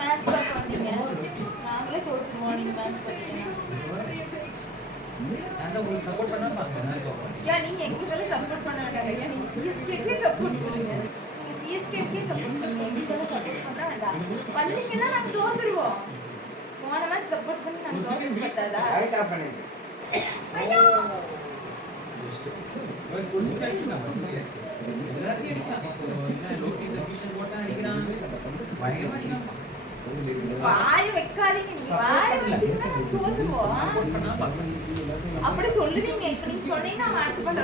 Match பார்க்க வந்தீங்க? நாங்களே தோத்துருவோம் நீங்க மேட்ச் பார்த்தீங்கன்னா. நான் உங்களுக்கு சப்போர்ட் பண்ணா பாக்குறேன். ஏன் நீங்க எங்களுக்கெல்லாம் சப்போர்ட் பண்ண வேண்டாம். ஏன் நீங்க சிஎஸ்கேக்கே சப்போர்ட் பண்ணுங்க. நீங்க சிஎஸ்கேக்கே சப்போர்ட் பண்ணுங்க. எங்களுக்கெல்லாம் சப்போர்ட் பண்ண வேண்டாம். பண்ணீங்கன்னா நாங்க தோத்துருவோம். போன மேட்ச் சப்போர்ட் பண்ணி நாங்க தோத்துட்டு பத்தாதா? ரைட் ஆஃப் பண்ணிடு. ஐயோ வாய வைக்காதீங்க. நீங்க வாய வச்சீங்கன்னா நாங்க தோத்துருவோம். அப்படி சொல்லுவீங்க. இப்ப நீங்க சொன்னீங்கன்னா அவன் அடுத்து பண்ண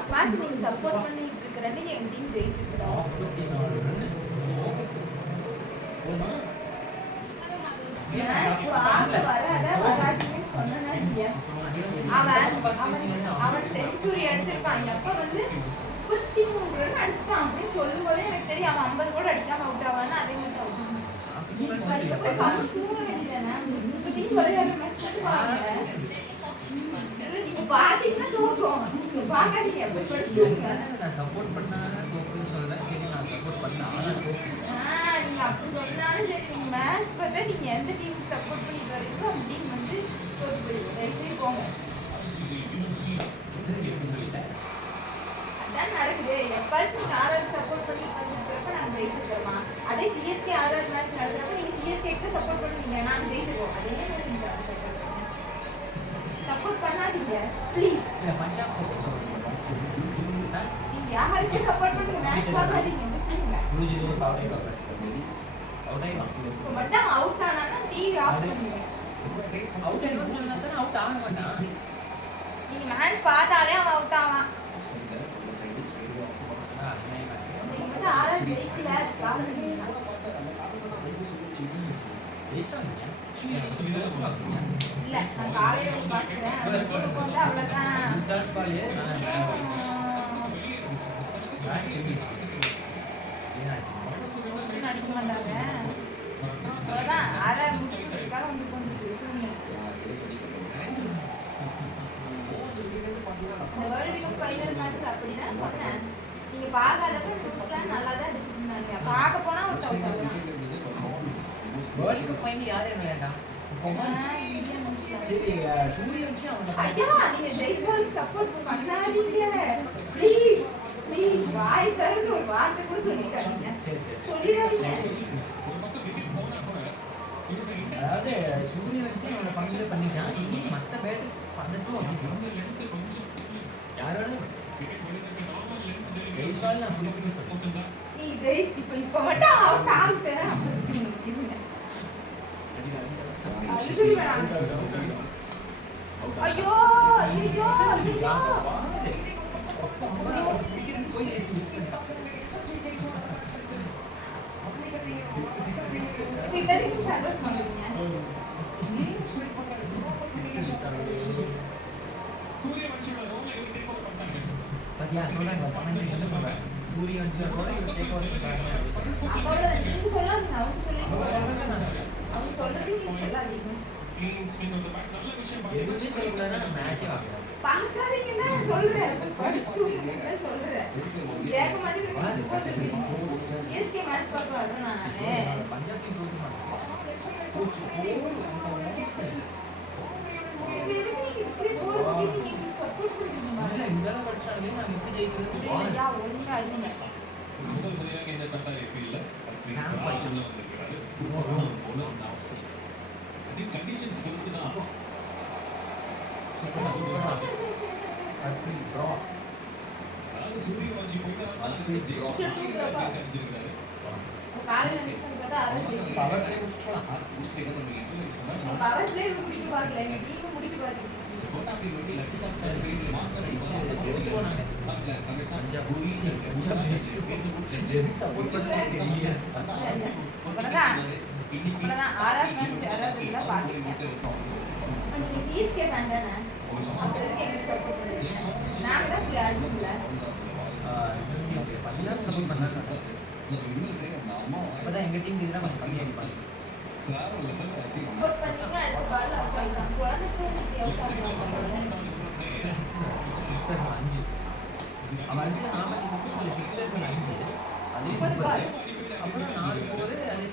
அப்பாச்சு நீங்க சப்போர்ட் பண்ணிட்டு இருக்கிறேன்னு என் டீம் ஜெயிச்சிருக்கிறோம். அவன் செஞ்சுரி அடிச்சிருப்பான். எப்ப வந்து 33 ரன் அடிச்சிட்டான் அப்படின்னு சொல்லும் போதே எனக்கு தெரியும் அவன் 50 கூட அடிக்காம அவுட் ஆவான்னு. அதே மாதிரி அவுட் தூங்க வேண்டியதானே. உங்க டீம் விளையாடுற மேட்ச் மட்டும் பாருங்க. நீங்க பாத்தீங்கன்னா தூக்கம். நீங்க பாக்காதீங்க. அப்ப படுத்துங்க. நான் சப்போர்ட் பண்ணா தோக்குன்னு சொல்றேன். சரி நான் சப்போர்ட் பண்ணா நீங்க அப்படி சொன்னாலும் சரி. நீங்க மேட்ச் பார்த்தா நீங்க எந்த டீமுக்கு சப்போர்ட் பண்ணி வரீங்களோ அந்த டீம் வந்து தோத்து போயிடும். தயவுசெய்து போங்க. அதான் நடக்குது. எப்பாச்சும் நீங்க ஆர்ஆர் சப்போர்ட் பண்ணி வந்துருக்கிறப்ப நாங்க ஜெயிச்சிருக்கோமா? அதே சிஎஸ்கே ஆர்ஆர் மேட்ச் நடக்கிறப்ப நீங்க சிஎஸ்கேக்கு சப்போர்ட் பண்ணுவீங்க. நாங்க ஜெயிச்சிருக்கோம். அதே மாதிரி நீங்க சப்போர்ட் பண்ணாதீங்க ப்ளீஸ். பஞ்சாப் சப்போர்ட் பண்ணுங்க. நீங்க யாருக்கு சப்போர்ட் பண்ணுங்க. மேட்ச் பார்க்காதீங்க. இப்போ மட்டும் அவுட் ஆனானா டிவி ஆஃப் பண்ணுங்க. அவுட் ஆக மாட்டான். நீங்க மேட்ச் பார்த்தாலே அவன் அவுட் ஆவான். நீங்க மட்டும் ஆர்ஆர் ஜெயிக்கல காரணம் இல்ல. நான் காலையில வந்து பாக்குறேன். வந்து அவ்வளவுதான். நடிக்க மாட்டாங்க. அவ்வளவுதான். ஆர்ஆர் முடிச்சுக்காக வந்து கொஞ்சம் சூழ்நிலை. இந்த வேர்ல்டு கப் ஃபைனல் மேட்ச்ல அப்படிதான் சொன்னேன். நீங்க பார்க்காதப்ப நியூஸ்லாம் நல்லா தான் அடிச்சிருந்தாங்க. பார்க்க போனா ஒரு அவுட் ஆகும். வேர்ல்ட் கப் ஃபைனல் யாரே விளையாண்டா? சரி சூரியவன்ஷி அவங்க ஐயா நீங்க ஜெய்ஸ்வாலுக்கு சப்போர்ட் பண்ணாதீங்க ப்ளீஸ். ப்ளீஸ் வாய் திறந்து ஒரு வார்த்தை கூட சொல்லிட்டாங்க. சொல்லிடாதீங்க. அதாவது சூரியவன்ஷி அவனை பங்கு பண்ணிட்டான். இன்னும் மற்ற பேட்டர்ஸ் பண்ணட்டும் அப்படின்னு யாராலும் ஜெய்ஸ்வால் நான் குறிப்பிட்டு சொல்லுவேன். நீ ஜெய்ஸ் இப்ப மட்டும் அவுட் ஆகுது. ஐயோ ஐயோ ஐயோ இப்ப சந்தோஷமா பத்தியா சொல்றாங்க கமெண்ட் என்ன சொல்றாங்க? சூரியவன்ஷி கூட இவங்க டேக் ஓவர் பண்றாங்க. அப்போல நீங்க சொல்லாதீங்க. அவங்க சொல்லுங்க. அவங்க சொல்றது நீங்க சொல்லாதீங்க. எதுவுமே சொல்லக்கூடாதுன்னா மேட்சே பார்க்கலாம். பார்க்காதீங்கன்னா சொல்றேன். படிப்புங்க சொல்றேன். கேட்க மாட்டேங்குது. சிஎஸ்கே மேட்ச் பார்க்க வரேன் நானே. பஞ்சாப் டீம் தோத்து மாட்டாங்க. இப்படி போறது நீங்க சப்போர்ட் பண்ணுவீங்க. இல்ல இந்த அளவு படிச்சாலே நான் எப்படி ஜெயிக்கிறது? யா ஒழுங்கா அடிங்க. முதல் முறையாக இந்த கட்டார் ஐபிஎல்ல வந்திருக்கிறாரு. அது கண்டிஷன்ஸ் பொறுத்து தான். அதாவது சூரியவன்ஷி போயிட்டு காலையில நிமிஷம் பார்த்தா அரை ஜெயிச்சு பவர் பிளே முடிச்சுக்கலாம். பவர் பிளே முடிக்க பார்க்கல. எங்க டீம் முடிக்க பார்க்கல. சப்போர்ட் பண்ணுறது அவ்வளவுதான். ஆர்ஆர் மேட்ச் யாராவது இருந்தா பாருங்க. நீங்க சிஎஸ்கே ஃபேன் தானே? அப்ப எதுக்கு எங்களுக்கு சப்போர்ட் பண்ணுறீங்க? நாங்க தான் இப்படி அடிச்சுக்கல. பஞ்சாப் சப்போர்ட் பண்ணாங்க. அப்பதான் எங்க டீம் இதுதான் கொஞ்சம் கம்மியாக இருப்பாங்க. சப்போர்ட் பண்ணீங்க அடுத்த பால் அவுட் ஆயிட்டாங்க. குழந்தை கூட அவுட் ஆகுறாங்க. சார் 5 அவன் அடிச்சு 43 ஒரு 6 5 அது 30 அப்புறம் 4 4 அது